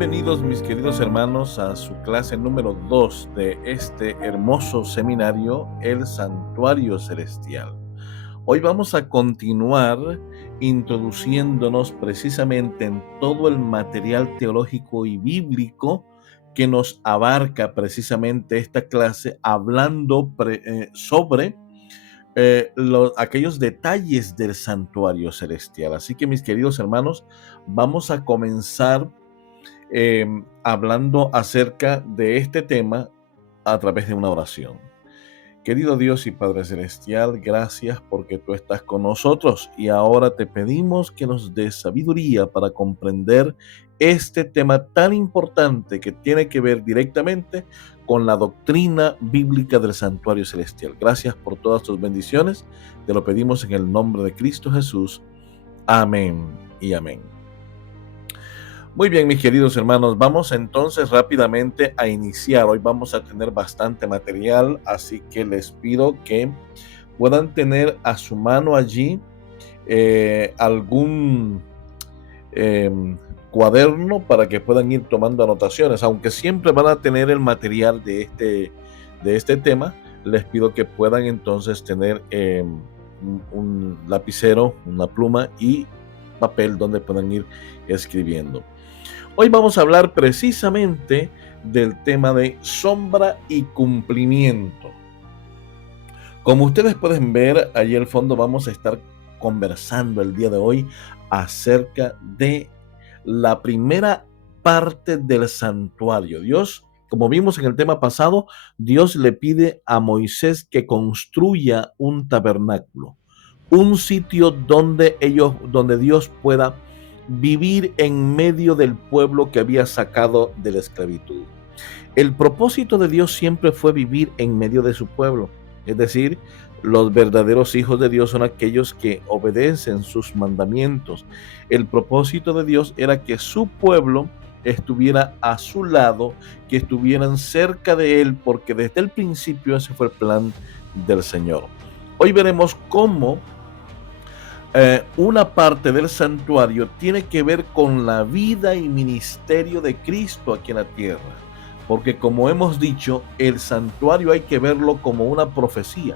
Bienvenidos mis queridos hermanos a su clase número 2 de este hermoso seminario, El Santuario Celestial. Hoy vamos a continuar introduciéndonos precisamente en todo el material teológico y bíblico que nos abarca precisamente esta clase, hablando sobre aquellos detalles del santuario celestial. Así que mis queridos hermanos, vamos a comenzar hablando acerca de este tema a través de una oración. Querido Dios y Padre Celestial, gracias porque tú estás con nosotros y ahora te pedimos que nos des sabiduría para comprender este tema tan importante que tiene que ver directamente con la doctrina bíblica del santuario celestial. Gracias por todas tus bendiciones. Te lo pedimos en el nombre de Cristo Jesús. Amén y amén. Muy bien, mis queridos hermanos, vamos entonces rápidamente a iniciar. Hoy vamos a tener bastante material, así que les pido que puedan tener a su mano allí algún cuaderno para que puedan ir tomando anotaciones. Aunque siempre van a tener el material de este tema, les pido que puedan entonces tener un lapicero, una pluma y papel donde puedan ir escribiendo. Hoy vamos a hablar precisamente del tema de sombra y cumplimiento. Como ustedes pueden ver, allí al fondo vamos a estar conversando el día de hoy acerca de la primera parte del santuario. Dios, como vimos en el tema pasado, Dios le pide a Moisés que construya un tabernáculo, un sitio donde Dios pueda vivir en medio del pueblo que había sacado de la esclavitud. El propósito de Dios siempre fue vivir en medio de su pueblo, es decir, los verdaderos hijos de Dios son aquellos que obedecen sus mandamientos. El propósito de Dios era que su pueblo estuviera a su lado, que estuvieran cerca de él, porque desde el principio ese fue el plan del Señor. Hoy veremos cómo una parte del santuario tiene que ver con la vida y ministerio de Cristo aquí en la tierra. Porque como hemos dicho, el santuario hay que verlo como una profecía.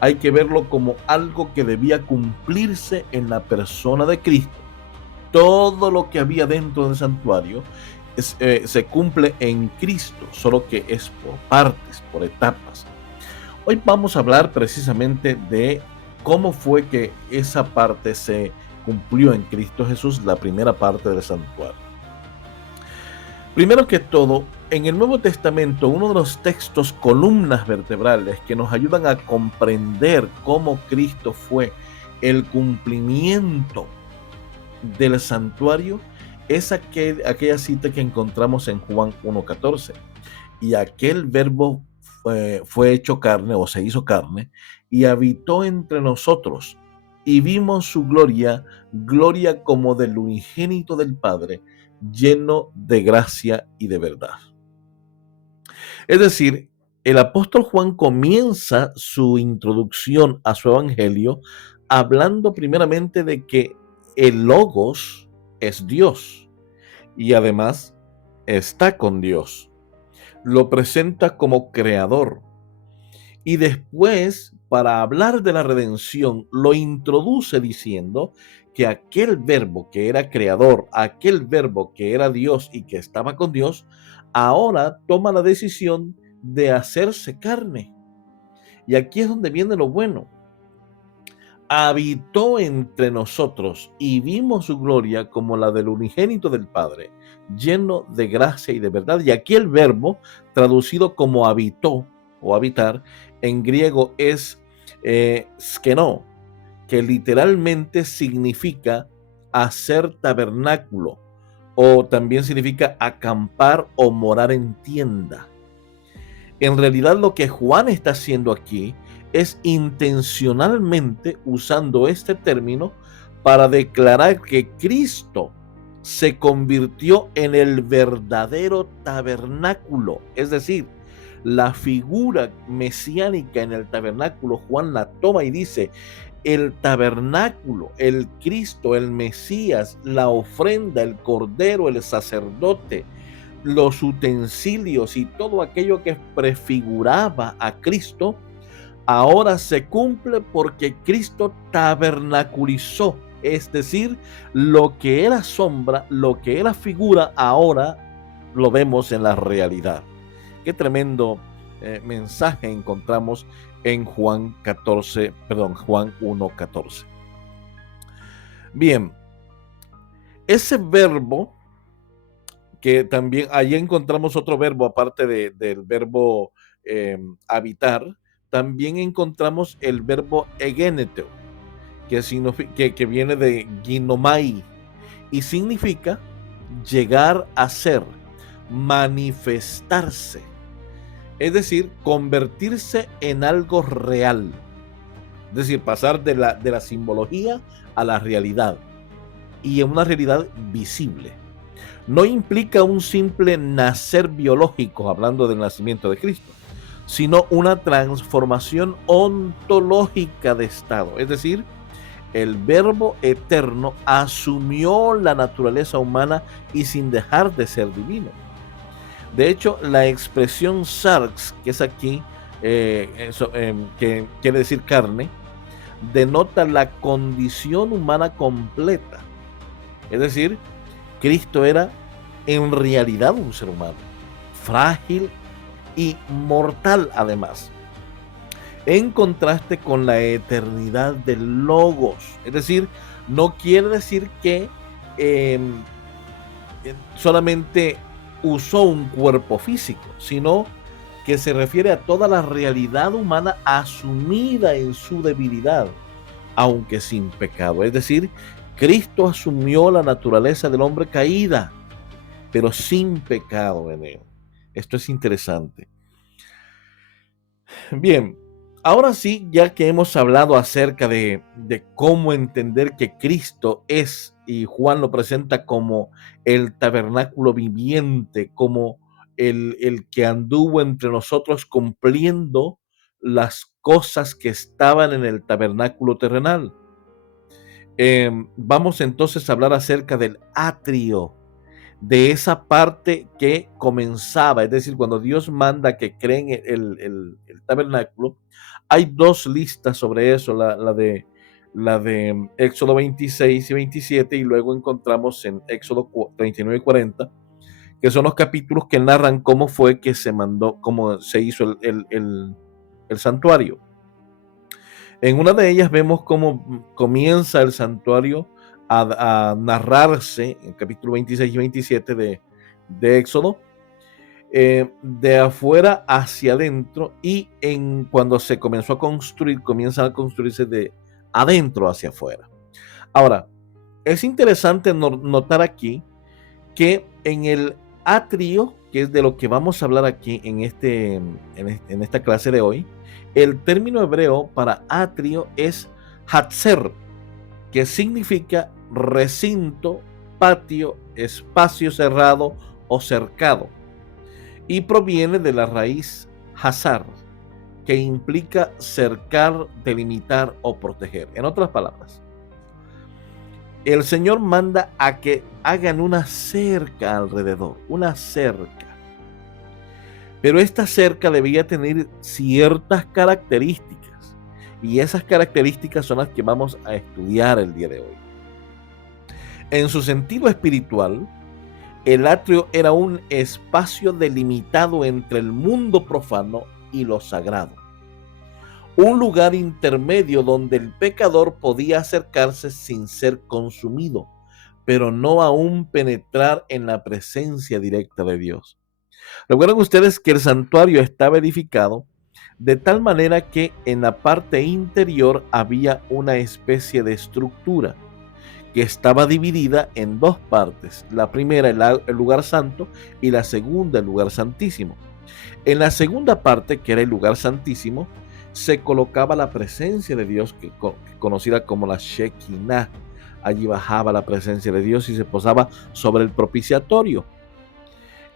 Hay que verlo como algo que debía cumplirse en la persona de Cristo. Todo lo que había dentro del santuario se cumple en Cristo, solo que es por partes, por etapas. Hoy vamos a hablar precisamente de cómo fue que esa parte se cumplió en Cristo Jesús, la primera parte del santuario. Primero que todo, en el Nuevo Testamento, uno de los textos, columnas vertebrales, que nos ayudan a comprender cómo Cristo fue el cumplimiento del santuario, es aquella cita que encontramos en Juan 1:14. Y aquel verbo fue hecho carne o se hizo carne y habitó entre nosotros y vimos su gloria, gloria como del unigénito del Padre, lleno de gracia y de verdad. Es decir, el apóstol Juan comienza su introducción a su evangelio hablando primeramente de que el Logos es Dios y además está con Dios. Lo presenta como creador. Y después, para hablar de la redención, lo introduce diciendo que aquel verbo que era creador, aquel verbo que era Dios y que estaba con Dios, ahora toma la decisión de hacerse carne. Y aquí es donde viene lo bueno. Habitó entre nosotros y vimos su gloria como la del unigénito del Padre, lleno de gracia y de verdad. Y aquí el verbo, traducido como habitó o habitar, en griego es skeno, que literalmente significa hacer tabernáculo, o también significa acampar o morar en tienda. En realidad lo que Juan está haciendo aquí es intencionalmente usando este término para declarar que Cristo se convirtió en el verdadero tabernáculo, es decir, la figura mesiánica en el tabernáculo. Juan la toma y dice: el tabernáculo, el Cristo, el Mesías, la ofrenda, el cordero, el sacerdote, los utensilios y todo aquello que prefiguraba a Cristo, ahora se cumple porque Cristo tabernaculizó, es decir, lo que era sombra, lo que era figura, ahora lo vemos en la realidad. Qué tremendo mensaje encontramos en Juan 1:14. Bien, ese verbo, que también ahí encontramos otro verbo aparte del verbo habitar, también encontramos el verbo egeneto, que viene de ginomai y significa llegar a ser, manifestarse, es decir, convertirse en algo real, es decir, pasar de la simbología a la realidad y en una realidad visible. No implica un simple nacer biológico, hablando del nacimiento de Cristo, sino una transformación ontológica de estado, es decir, el Verbo eterno asumió la naturaleza humana y sin dejar de ser divino. De hecho, la expresión sarx, que es aquí, que quiere decir carne, denota la condición humana completa. Es decir, Cristo era en realidad un ser humano, frágil y mortal además, en contraste con la eternidad del Logos. Es decir, no quiere decir que solamente usó un cuerpo físico, sino que se refiere a toda la realidad humana asumida en su debilidad, aunque sin pecado. Es decir, Cristo asumió la naturaleza del hombre caída, pero sin pecado en él. Esto es interesante. Bien, ahora sí, ya que hemos hablado acerca de cómo entender que Cristo es, y Juan lo presenta como el tabernáculo viviente, como el que anduvo entre nosotros cumpliendo las cosas que estaban en el tabernáculo terrenal. Vamos entonces a hablar acerca del atrio, de esa parte que comenzaba, es decir, cuando Dios manda que creen el tabernáculo. Hay dos listas sobre eso, la de Éxodo 26 y 27, y luego encontramos en Éxodo 39 y 40, que son los capítulos que narran cómo fue que se mandó, cómo se hizo el santuario. En una de ellas vemos cómo comienza el santuario a narrarse, en el capítulo 26 y 27 de Éxodo, de afuera hacia adentro, y cuando se comenzó a construir, comienzan a construirse de adentro hacia afuera. Ahora, es interesante notar aquí que en el atrio, que es de lo que vamos a hablar aquí en esta clase de hoy, el término hebreo para atrio es hatzer, que significa recinto, patio, espacio cerrado o cercado, y proviene de la raíz hazar, que implica cercar, delimitar o proteger. En otras palabras, el Señor manda a que hagan una cerca alrededor, una cerca. Pero esta cerca debía tener ciertas características, y esas características son las que vamos a estudiar el día de hoy. En su sentido espiritual, el atrio era un espacio delimitado entre el mundo profano y lo sagrado. Un lugar intermedio donde el pecador podía acercarse sin ser consumido, pero no aún penetrar en la presencia directa de Dios. Recuerden ustedes que el santuario estaba edificado de tal manera que en la parte interior había una especie de estructura que estaba dividida en dos partes. La primera, el lugar santo, y la segunda, el lugar santísimo. En la segunda parte, que era el lugar santísimo, se colocaba la presencia de Dios, conocida como la Shekinah. Allí bajaba la presencia de Dios y se posaba sobre el propiciatorio.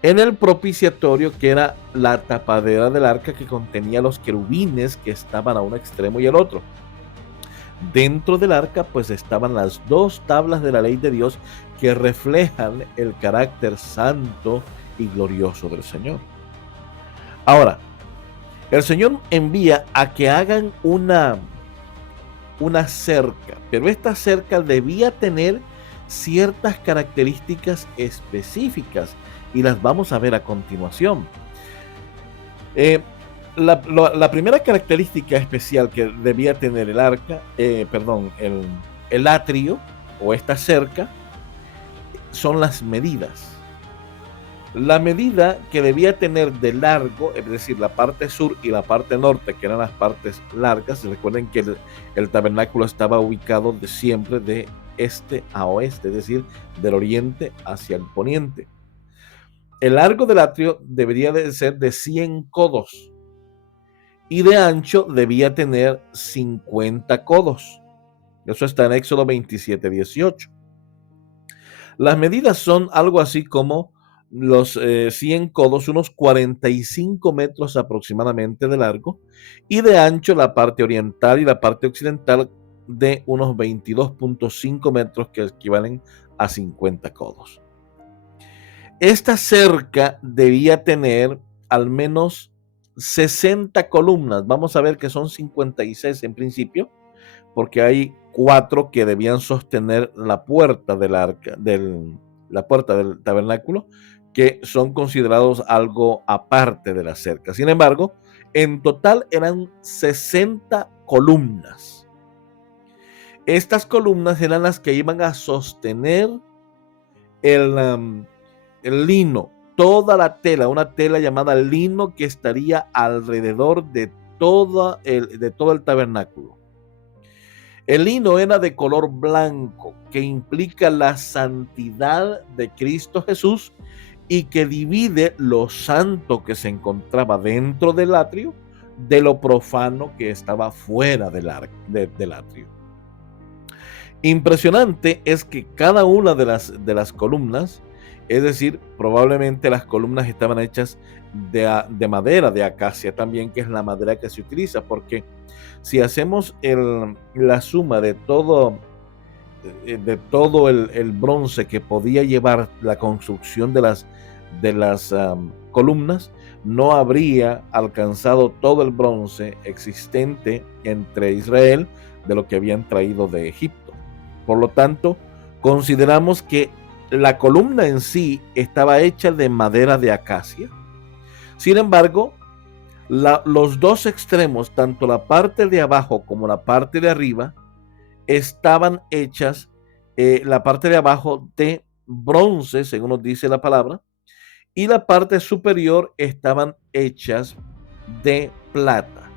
En el propiciatorio, que era la tapadera del arca que contenía los querubines que estaban a un extremo y el otro. Dentro del arca pues estaban las dos tablas de la ley de Dios que reflejan el carácter santo y glorioso del Señor. Ahora, el Señor envía a que hagan una cerca, pero esta cerca debía tener ciertas características específicas y las vamos a ver a continuación. Eh, la primera característica especial que debía tener el arca, el atrio o esta cerca, son las medidas. La medida que debía tener de largo, es decir, la parte sur y la parte norte, que eran las partes largas. Recuerden que el tabernáculo estaba ubicado siempre de este a oeste, es decir, del oriente hacia el poniente. El largo del atrio debería de ser de 100 codos y de ancho debía tener 50 codos. Eso está en Éxodo 27:18. Las medidas son algo así como los 100 codos, unos 45 metros aproximadamente de largo, y de ancho la parte oriental y la parte occidental de unos 22.5 metros, que equivalen a 50 codos. Esta cerca debía tener al menos 60 columnas. Vamos a ver que son 56 en principio, porque hay 4 que debían sostener la puerta del arca, la puerta del tabernáculo, que son considerados algo aparte de la cerca. Sin embargo, en total eran 60 columnas. Estas columnas eran las que iban a sostener el, el lino, toda la tela, una tela llamada lino que estaría alrededor de todo el tabernáculo. El lino era de color blanco, que implica la santidad de Cristo Jesús y que divide lo santo que se encontraba dentro del atrio de lo profano que estaba fuera del atrio. Impresionante es que cada una de las columnas, es decir, probablemente las columnas estaban hechas de madera, de acacia también, que es la madera que se utiliza, porque si hacemos la suma de todo el bronce que podía llevar la construcción de las columnas, no habría alcanzado todo el bronce existente entre Israel de lo que habían traído de Egipto. Por lo tanto, consideramos que la columna en sí estaba hecha de madera de acacia. Sin embargo, los dos extremos, tanto la parte de abajo como la parte de arriba, estaban hechas, la parte de abajo de bronce, según nos dice la palabra, y la parte superior estaban hechas de plata.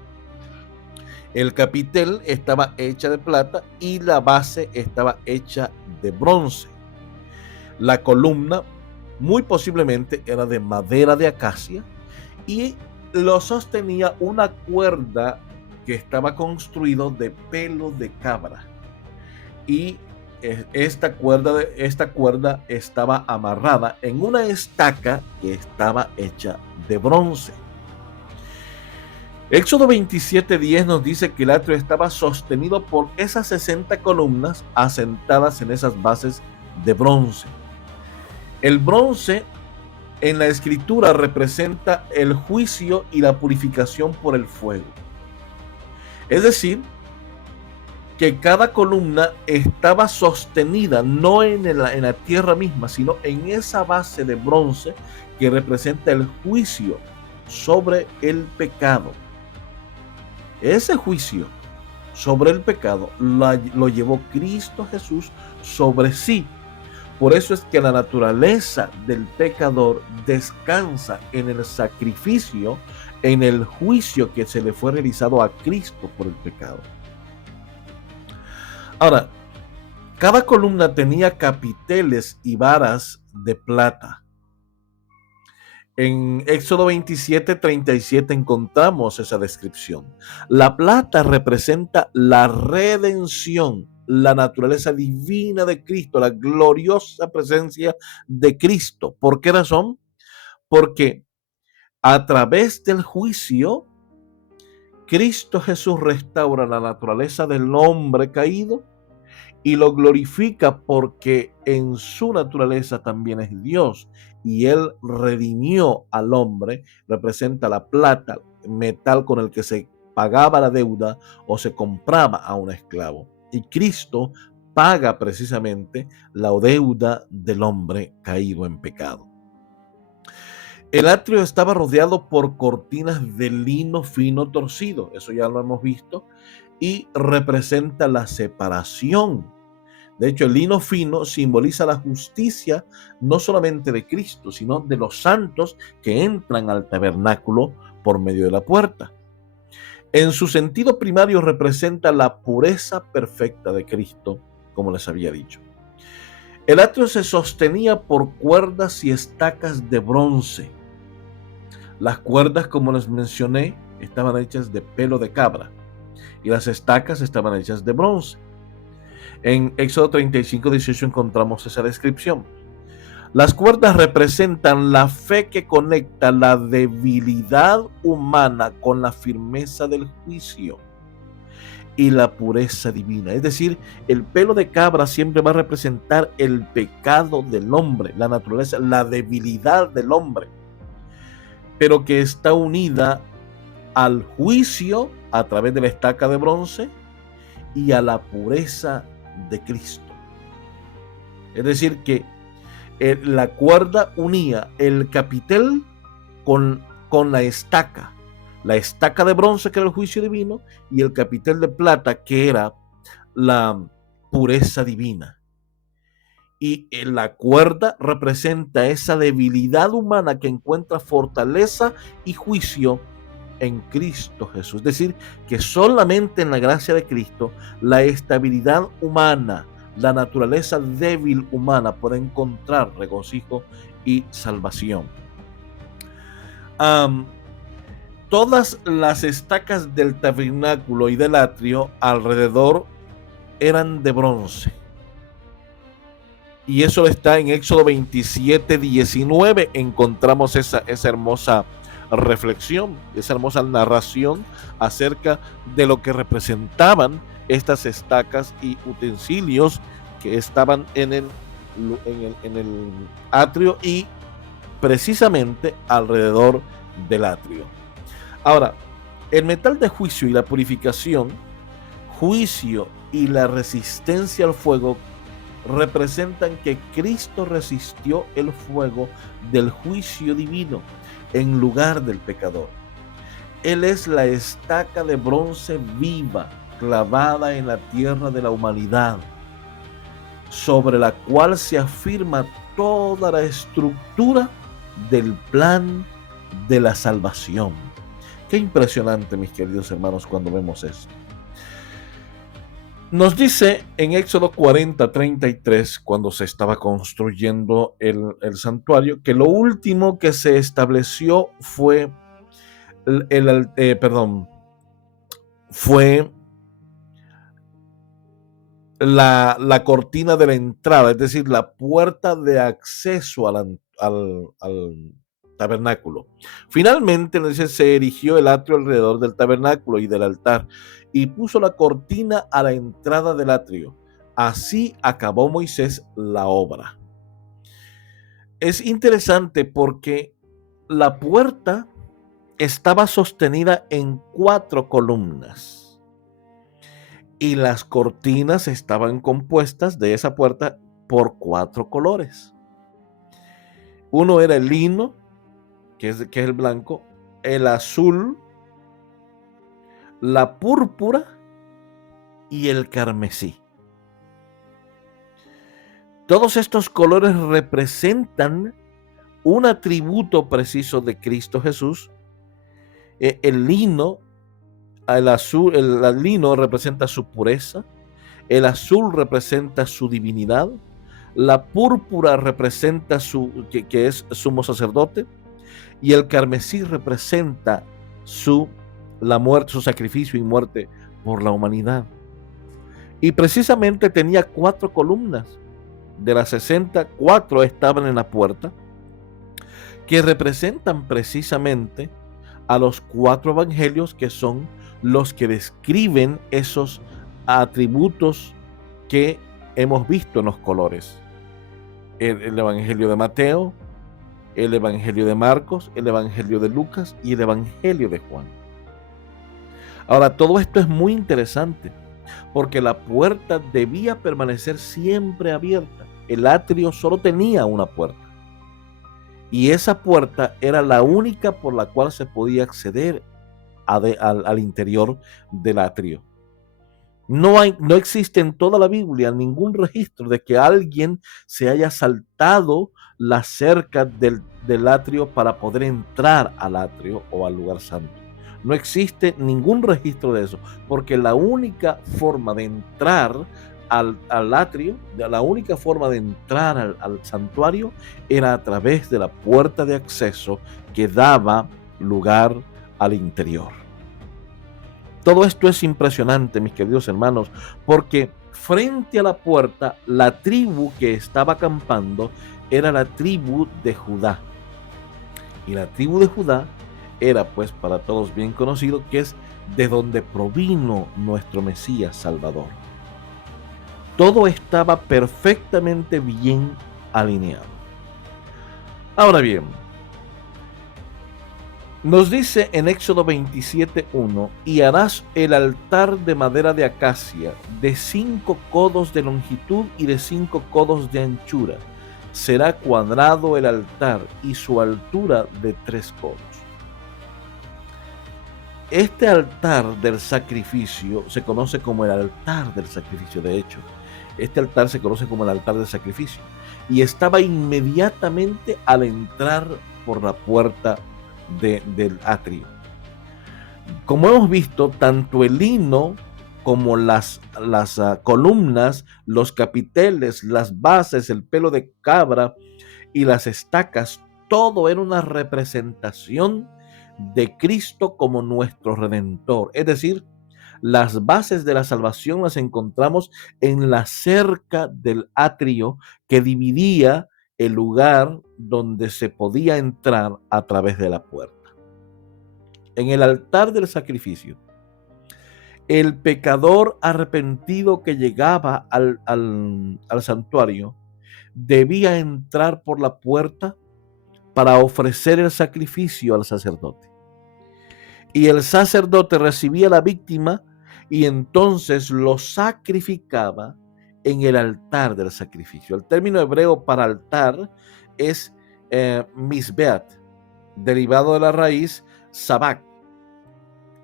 El capitel estaba hecha de plata y la base estaba hecha de bronce. La columna muy posiblemente era de madera de acacia y lo sostenía una cuerda que estaba construido de pelo de cabra. Y esta cuerda estaba amarrada en una estaca que estaba hecha de bronce. Éxodo 27:10 nos dice que el atrio estaba sostenido por esas 60 columnas asentadas en esas bases de bronce. El bronce en la escritura representa el juicio y la purificación por el fuego. Es decir, que cada columna estaba sostenida no en la tierra misma, sino en esa base de bronce que representa el juicio sobre el pecado. Ese juicio sobre el pecado lo llevó Cristo Jesús sobre sí. Por eso es que la naturaleza del pecador descansa en el sacrificio, en el juicio que se le fue realizado a Cristo por el pecado. Ahora, cada columna tenía capiteles y varas de plata. En Éxodo 27:37 encontramos esa descripción. La plata representa la redención, la naturaleza divina de Cristo, la gloriosa presencia de Cristo. ¿Por qué razón? Porque a través del juicio, Cristo Jesús restaura la naturaleza del hombre caído y lo glorifica porque en su naturaleza también es Dios y Él redimió al hombre, representa la plata, metal con el que se pagaba la deuda o se compraba a un esclavo. Y Cristo paga precisamente la deuda del hombre caído en pecado. El atrio estaba rodeado por cortinas de lino fino torcido, eso ya lo hemos visto, y representa la separación. De hecho, el lino fino simboliza la justicia no solamente de Cristo, sino de los santos que entran al tabernáculo por medio de la puerta. En su sentido primario representa la pureza perfecta de Cristo, como les había dicho. El atrio se sostenía por cuerdas y estacas de bronce. Las cuerdas, como les mencioné, estaban hechas de pelo de cabra y las estacas estaban hechas de bronce. En Éxodo 35:18 encontramos esa descripción. Las cuerdas representan la fe que conecta la debilidad humana con la firmeza del juicio y la pureza divina. Es decir, el pelo de cabra siempre va a representar el pecado del hombre, la naturaleza, la debilidad del hombre, pero que está unida al juicio a través de la estaca de bronce y a la pureza de Cristo. Es decir, que la cuerda unía el capitel con la estaca de bronce que era el juicio divino y el capitel de plata que era la pureza divina. Y la cuerda representa esa debilidad humana que encuentra fortaleza y juicio en Cristo Jesús. Es decir, que solamente en la gracia de Cristo la estabilidad humana, la naturaleza débil humana puede encontrar regocijo y salvación. Todas las estacas del tabernáculo y del atrio alrededor eran de bronce. Y eso está en Éxodo 27:19. Encontramos esa hermosa reflexión, esa hermosa narración acerca de lo que representaban estas estacas y utensilios que estaban en el atrio y precisamente alrededor del atrio. Ahora, el metal de juicio y la purificación, juicio y la resistencia al fuego representan que Cristo resistió el fuego del juicio divino en lugar del pecador. Él es la estaca de bronce viva clavada en la tierra de la humanidad, sobre la cual se afirma toda la estructura del plan de la salvación. Qué impresionante, mis queridos hermanos, cuando vemos esto. Nos dice en Éxodo 40:33, cuando se estaba construyendo el santuario, que lo último que se estableció fue la cortina de la entrada, es decir, la puerta de acceso al tabernáculo. Finalmente se erigió el atrio alrededor del tabernáculo y del altar y puso la cortina a la entrada del atrio. Así acabó Moisés la obra. Es interesante porque la puerta estaba sostenida en 4 columnas y las cortinas estaban compuestas de esa puerta por 4 colores. Uno era el lino, que es el blanco, el azul, la púrpura y el carmesí. Todos estos colores representan un atributo preciso de Cristo Jesús. El lino, el azul, el lino representa su pureza, el azul representa su divinidad, la púrpura representa que es sumo sacerdote, y el carmesí representa la muerte, su sacrificio y muerte por la humanidad. Y precisamente tenía 4 columnas. De las 64 estaban en la puerta, que representan precisamente a los 4 evangelios, que son los que describen esos atributos que hemos visto en los colores. El Evangelio de Mateo, el Evangelio de Marcos, el Evangelio de Lucas y el Evangelio de Juan. Ahora, todo esto es muy interesante porque la puerta debía permanecer siempre abierta. El atrio solo tenía una puerta y esa puerta era la única por la cual se podía acceder al interior del atrio. No existe en toda la Biblia ningún registro de que alguien se haya saltado la cerca del atrio para poder entrar al atrio o al lugar santo. No existe ningún registro de eso, porque la única forma de entrar al atrio, la única forma de entrar al santuario era a través de la puerta de acceso que daba lugar al interior. Todo esto es impresionante, mis queridos hermanos, porque frente a la puerta, la tribu que estaba acampando era la tribu de Judá. Y la tribu de Judá era, pues, para todos bien conocido, que es de donde provino nuestro Mesías Salvador. Todo estaba perfectamente bien alineado. Ahora bien, nos dice en Éxodo 27:1, y harás el altar de madera de acacia, de 5 codos de longitud y de 5 codos de anchura. Será cuadrado el altar y su altura de 3 codos. Este altar del sacrificio se conoce como el altar del sacrificio. De hecho, este altar se conoce como el altar del sacrificio y estaba inmediatamente al entrar por la puerta del atrio. Como hemos visto, tanto el lino como las columnas, los capiteles, las bases, el pelo de cabra y las estacas, todo era una representación de Cristo como nuestro Redentor. Es decir, las bases de la salvación las encontramos en la cerca del atrio que dividía el lugar donde se podía entrar a través de la puerta. En el altar del sacrificio, el pecador arrepentido que llegaba al santuario debía entrar por la puerta para ofrecer el sacrificio al sacerdote. Y el sacerdote recibía la víctima y entonces lo sacrificaba en el altar del sacrificio. El término hebreo para altar es misbeat, derivado de la raíz sabak,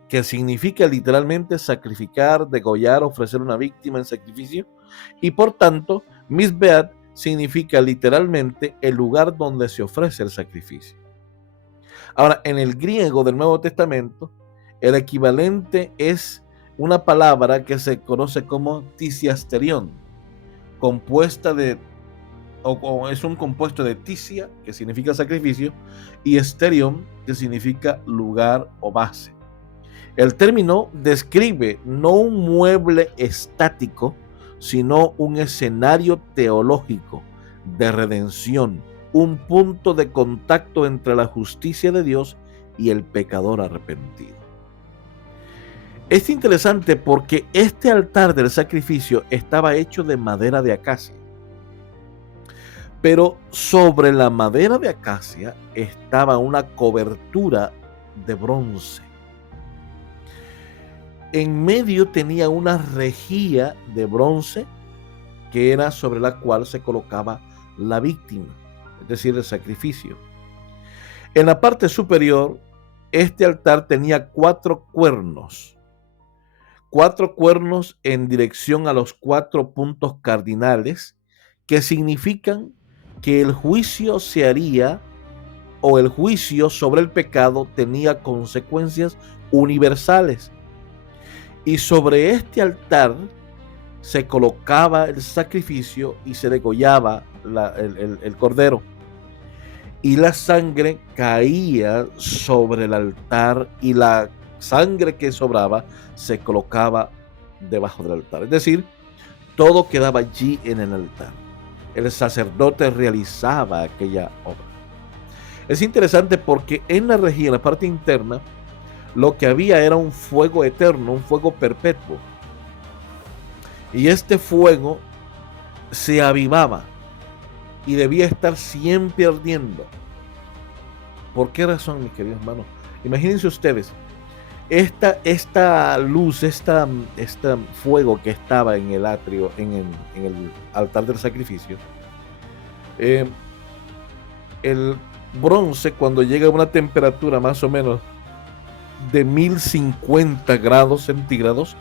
que significa literalmente sacrificar, degollar, ofrecer una víctima en sacrificio, y por tanto, misbeat significa literalmente el lugar donde se ofrece el sacrificio. Ahora, en el griego del Nuevo Testamento, el equivalente es una palabra que se conoce como tisiasterión, compuesta de, o es un compuesto de tisia, que significa sacrificio, y esterión, que significa lugar o base. El término describe no un mueble estático, sino un escenario teológico de redención, un punto de contacto entre la justicia de Dios y el pecador arrepentido. Es interesante porque este altar del sacrificio estaba hecho de madera de acacia, pero sobre la madera de acacia estaba una cobertura de bronce. En medio tenía una rejilla de bronce que era sobre la cual se colocaba la víctima, es decir, el sacrificio. En la parte superior, este altar tenía 4 cuernos en dirección a los 4 puntos cardinales, que significan que el juicio se haría, o el juicio sobre el pecado tenía consecuencias universales. Y sobre este altar se colocaba el sacrificio y se degollaba el cordero. Y la sangre caía sobre el altar y la sangre que sobraba se colocaba debajo del altar. Es decir, todo quedaba allí en el altar. El sacerdote realizaba aquella obra. Es interesante porque en la rejilla, en la parte interna, lo que había era un fuego eterno, un fuego perpetuo. Y este fuego se avivaba y debía estar siempre ardiendo. ¿Por qué razón, mis queridos hermanos? Imagínense ustedes, esta luz, este fuego que estaba en el atrio, en el altar del sacrificio, eh, el bronce, cuando llega a una temperatura más o menos de 1050 grados centígrados,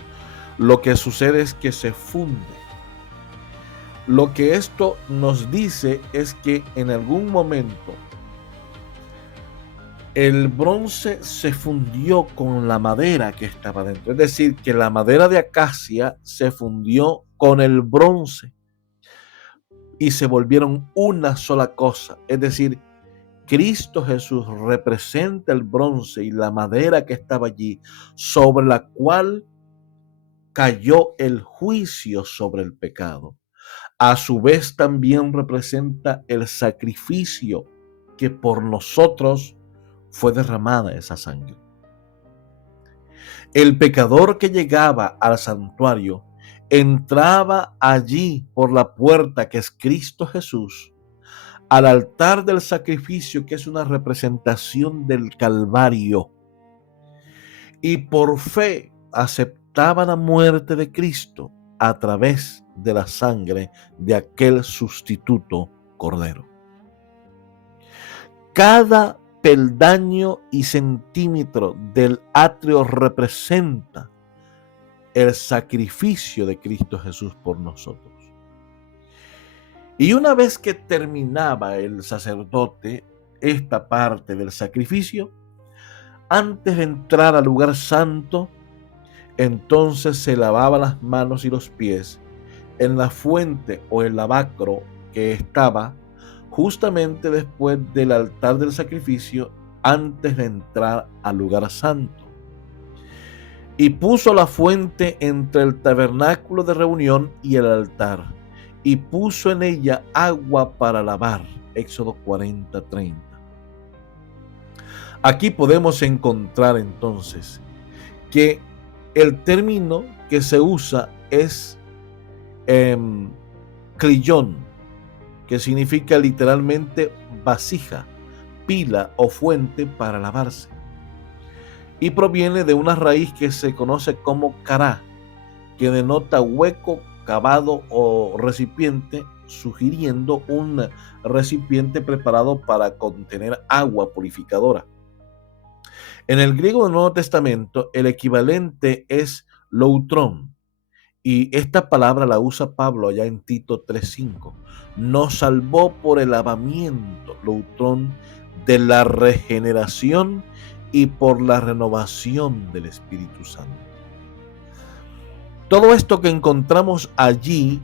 lo que sucede es que se funde. Lo que esto nos dice es que en algún momento el bronce se fundió con la madera que estaba dentro. Es decir, que la madera de acacia se fundió con el bronce y se volvieron una sola cosa. Es decir, Cristo Jesús representa el bronce y la madera que estaba allí, sobre la cual cayó el juicio sobre el pecado. A su vez también representa el sacrificio que por nosotros fue derramada esa sangre. El pecador que llegaba al santuario entraba allí por la puerta que es Cristo Jesús, al altar del sacrificio, que es una representación del Calvario, y por fe aceptaba la muerte de Cristo a través de la sangre de aquel sustituto cordero. Cada peldaño y centímetro del atrio representa el sacrificio de Cristo Jesús por nosotros. Y una vez que terminaba el sacerdote esta parte del sacrificio, antes de entrar al lugar santo, entonces se lavaba las manos y los pies en la fuente o el lavacro que estaba justamente después del altar del sacrificio, antes de entrar al lugar santo. Y puso la fuente entre el tabernáculo de reunión y el altar, y puso en ella agua para lavar. Éxodo 40:30. Aquí podemos encontrar entonces que el término que se usa es clillón, que significa literalmente vasija, pila o fuente para lavarse. Y proviene de una raíz que se conoce como cará, que denota hueco, cavado o recipiente, sugiriendo un recipiente preparado para contener agua purificadora. En el griego del Nuevo Testamento, el equivalente es loutrón, y esta palabra la usa Pablo allá en Tito 3:5. Nos salvó por el lavamiento, loutrón, de la regeneración y por la renovación del Espíritu Santo. Todo esto que encontramos allí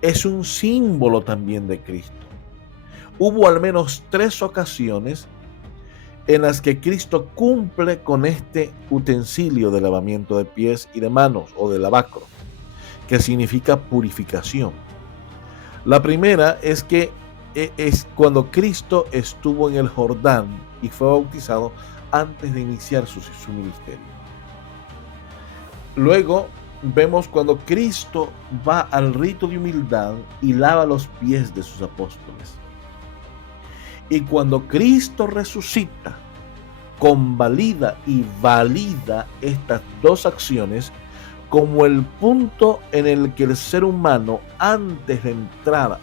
es un símbolo también de Cristo. Hubo al menos 3 ocasiones en las que Cristo cumple con este utensilio de lavamiento de pies y de manos, o de lavacro, que significa purificación. La primera es que es cuando Cristo estuvo en el Jordán y fue bautizado antes de iniciar su ministerio. Luego vemos cuando Cristo va al rito de humildad y lava los pies de sus apóstoles. Y cuando Cristo resucita, convalida y valida estas 2 acciones como el punto en el que el ser humano, antes de entrar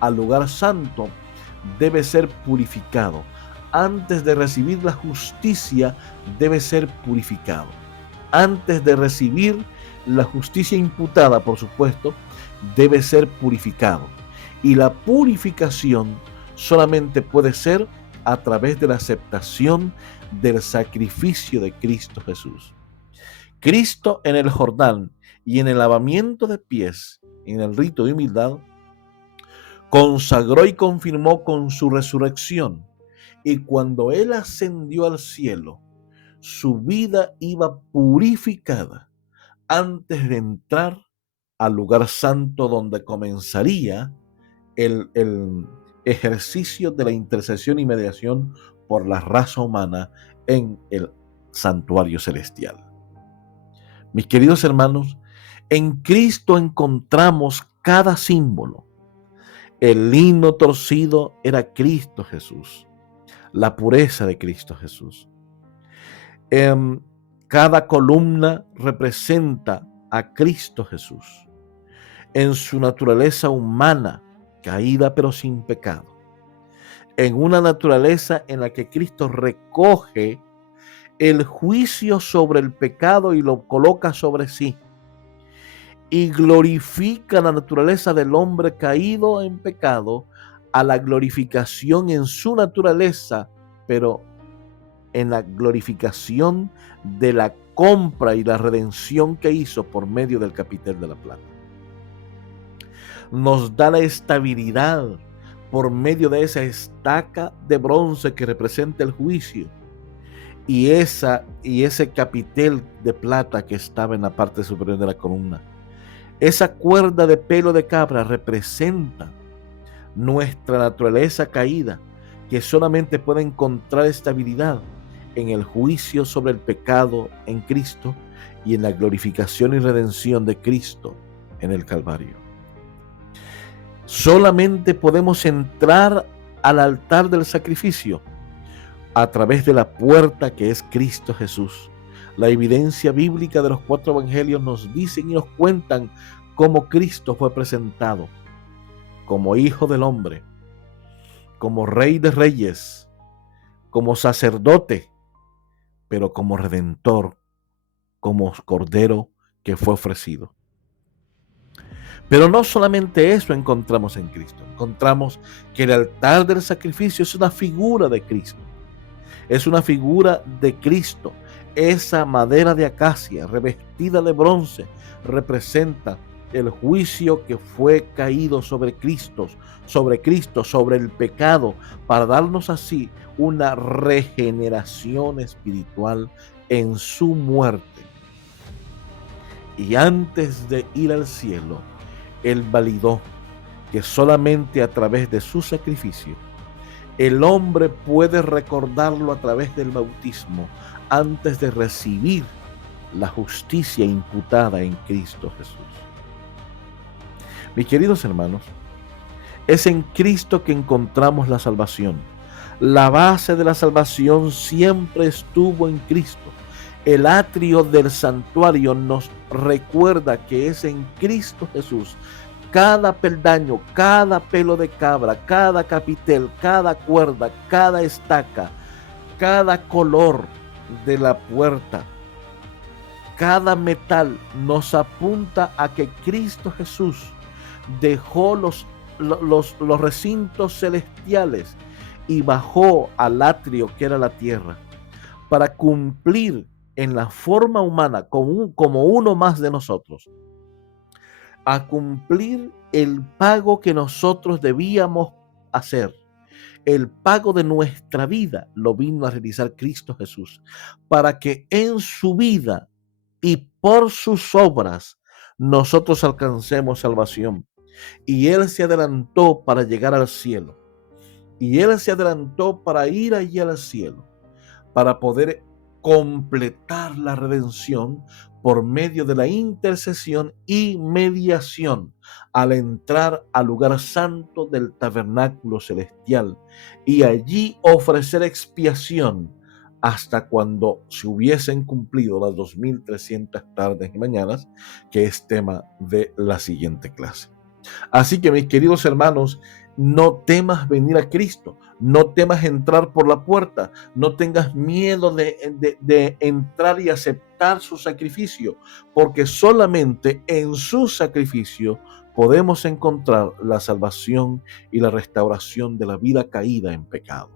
al lugar santo, debe ser purificado. Antes de recibir la justicia, debe ser purificado. Antes de recibir la justicia imputada, por supuesto, debe ser purificado. Y la purificación solamente puede ser a través de la aceptación del sacrificio de Cristo Jesús. Cristo en el Jordán y en el lavamiento de pies, en el rito de humildad, consagró y confirmó con su resurrección. Y cuando Él ascendió al cielo, su vida iba purificada antes de entrar al lugar santo, donde comenzaría el ejercicio de la intercesión y mediación por la raza humana en el santuario celestial. Mis queridos hermanos, en Cristo encontramos cada símbolo. El lino torcido era Cristo Jesús, la pureza de Cristo Jesús. Cada columna representa a Cristo Jesús en su naturaleza humana, caída pero sin pecado, en una naturaleza en la que Cristo recoge el juicio sobre el pecado y lo coloca sobre sí, y glorifica la naturaleza del hombre caído en pecado a la glorificación en su naturaleza, pero en la glorificación de la compra y la redención que hizo por medio del capitel de la plata. Nos da la estabilidad por medio de esa estaca de bronce que representa el juicio y ese capitel de plata que estaba en la parte superior de la columna. Esa cuerda de pelo de cabra representa nuestra naturaleza caída, que solamente puede encontrar estabilidad en el juicio sobre el pecado en Cristo y en la glorificación y redención de Cristo en el Calvario. Solamente podemos entrar al altar del sacrificio a través de la puerta que es Cristo Jesús. La evidencia bíblica de los 4 evangelios nos dicen y nos cuentan cómo Cristo fue presentado como Hijo del Hombre, como Rey de Reyes, como sacerdote, pero como Redentor, como Cordero que fue ofrecido. Pero no solamente eso encontramos en Cristo, encontramos que el altar del sacrificio es una figura de Cristo, es una figura de Cristo. Esa madera de acacia revestida de bronce representa el juicio que fue caído sobre Cristo, sobre el pecado, para darnos así una regeneración espiritual en su muerte. Y antes de ir al cielo, Él validó que solamente a través de su sacrificio el hombre puede recordarlo a través del bautismo antes de recibir la justicia imputada en Cristo Jesús. Mis queridos hermanos, es en Cristo que encontramos la salvación. La base de la salvación siempre estuvo en Cristo. El atrio del santuario nos recuerda que es en Cristo Jesús. Cada peldaño, cada pelo de cabra, cada capitel, cada cuerda, cada estaca, cada color de la puerta, cada metal nos apunta a que Cristo Jesús dejó los recintos celestiales y bajó al atrio que era la tierra para cumplir en la forma humana como uno más de nosotros, a cumplir el pago que nosotros debíamos hacer. El pago de nuestra vida lo vino a realizar Cristo Jesús, para que en su vida y por sus obras nosotros alcancemos salvación. Y Él se adelantó para llegar al cielo. Y Él se adelantó para ir allí al cielo, para poder completar la redención por medio de la intercesión y mediación al entrar al lugar santo del tabernáculo celestial y allí ofrecer expiación hasta cuando se hubiesen cumplido las 2300 tardes y mañanas, que es tema de la siguiente clase. Así que, mis queridos hermanos, no temas venir a Cristo, no temas entrar por la puerta, no tengas miedo de entrar y aceptar su sacrificio, porque solamente en su sacrificio podemos encontrar la salvación y la restauración de la vida caída en pecado.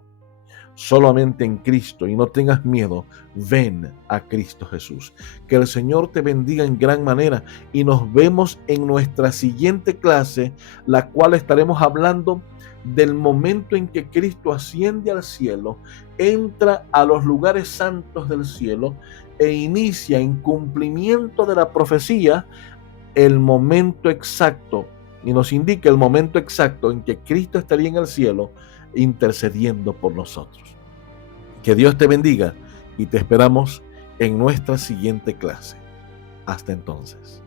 Solamente en Cristo, y no tengas miedo, ven a Cristo Jesús. Que el Señor te bendiga en gran manera y nos vemos en nuestra siguiente clase, la cual estaremos hablando del momento en que Cristo asciende al cielo, entra a los lugares santos del cielo e inicia en cumplimiento de la profecía el momento exacto, y nos indica el momento exacto en que Cristo estaría en el cielo intercediendo por nosotros. Que Dios te bendiga y te esperamos en nuestra siguiente clase. Hasta entonces.